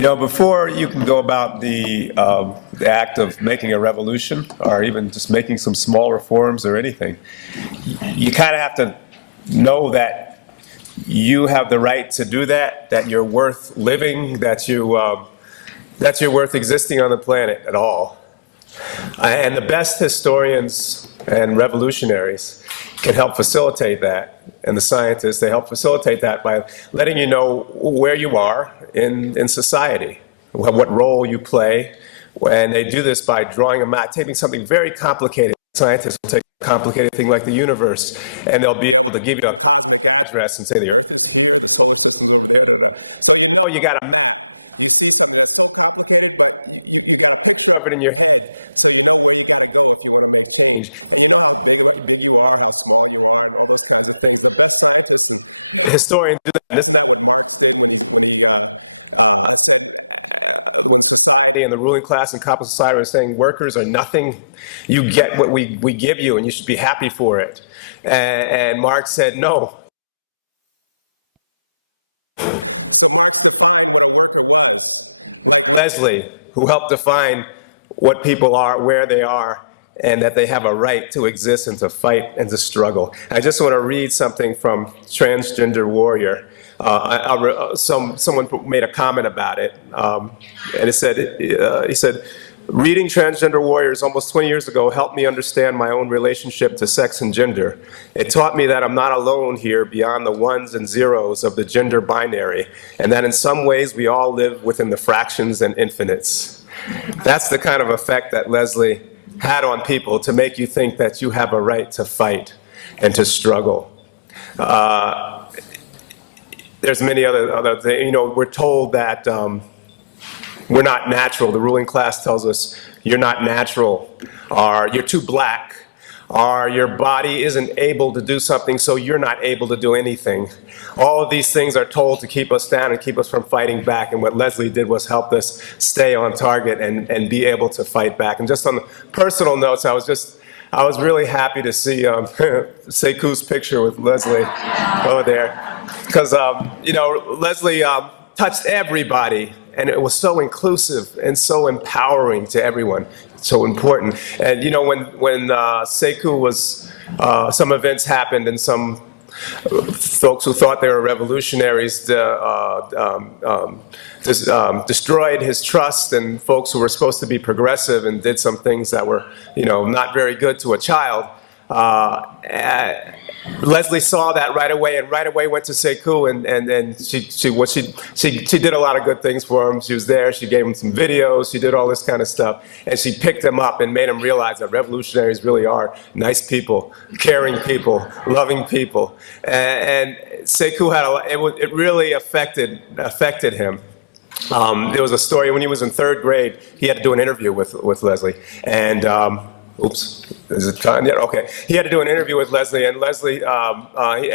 Before you can go about the act of making a revolution, or even just making some small reforms or anything, you kind of have to know that you have the right to do that, that you're worth living, that you're worth existing on the planet at all. And the best historians and revolutionaries can help facilitate that. And the scientists, they help facilitate that by letting you know where you are in society, what role you play. And they do this by drawing a map, taking something very complicated. Scientists will take a complicated thing like the universe, and they'll be able to give you a address and say that you got a map covered in your the historians do that. And the ruling class in capital society is saying workers are nothing. You get what we give you, and you should be happy for it. And Marx said no. Leslie, who helped define what people are, where they are, and that they have a right to exist and to fight and to struggle. I just want to read something from Transgender Warrior. Someone made a comment about it, and it said, he said, reading Transgender Warriors almost 20 years ago helped me understand my own relationship to sex and gender. It taught me that I'm not alone here beyond the ones and zeros of the gender binary, and that in some ways we all live within the fractions and infinites. That's the kind of effect that Leslie had on people, to make you think that you have a right to fight and to struggle. There's many other things. We're told that we're not natural. The ruling class tells us you're not natural, or you're too black, or your body isn't able to do something, so you're not able to do anything. All of these things are told to keep us down and keep us from fighting back, and what Leslie did was help us stay on target and be able to fight back. And just on the personal notes, I was really happy to see Sekou's picture with Leslie over there, because Leslie touched everybody, and it was so inclusive and so empowering to everyone, so important. And when Sekou was, some events happened, and some folks who thought they were revolutionaries destroyed his trust, and folks who were supposed to be progressive and did some things that were, not very good to a child. Leslie saw that right away, and right away went to Sekou, and she did a lot of good things for him. She was there, she gave him some videos, she did all this kind of stuff, and she picked him up and made him realize that revolutionaries really are nice people, caring people, loving people. And Sekou it really affected him. There was a story when he was in 3rd grade. He had to do an interview with Leslie, and oops, is it time yet? Okay. He had to do an interview with Leslie, and Leslie,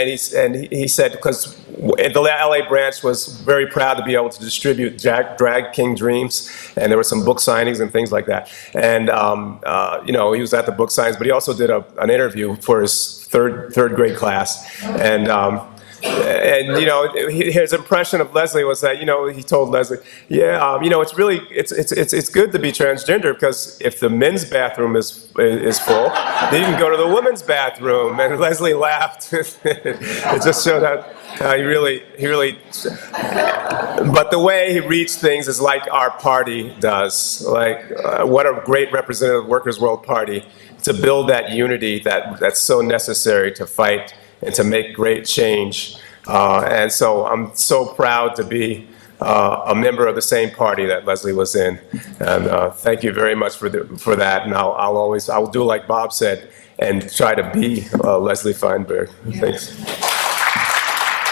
he said, because the LA branch was very proud to be able to distribute Drag King Dreams, and there were some book signings and things like that. And he was at the book signings, but he also did an interview for his third grade class, and his impression of Leslie was that, he told Leslie, it's good to be transgender, because if the men's bathroom is full, then you can go to the women's bathroom. And Leslie laughed. It just showed how he really, but the way he reached things is like our party does. Like, what a great representative of Workers' World Party, to build that unity that's so necessary to fight and to make great change. And so I'm so proud to be a member of the same party that Leslie was in. And thank you very much for that. And I'll do like Bob said, and try to be Leslie Feinberg. Thanks.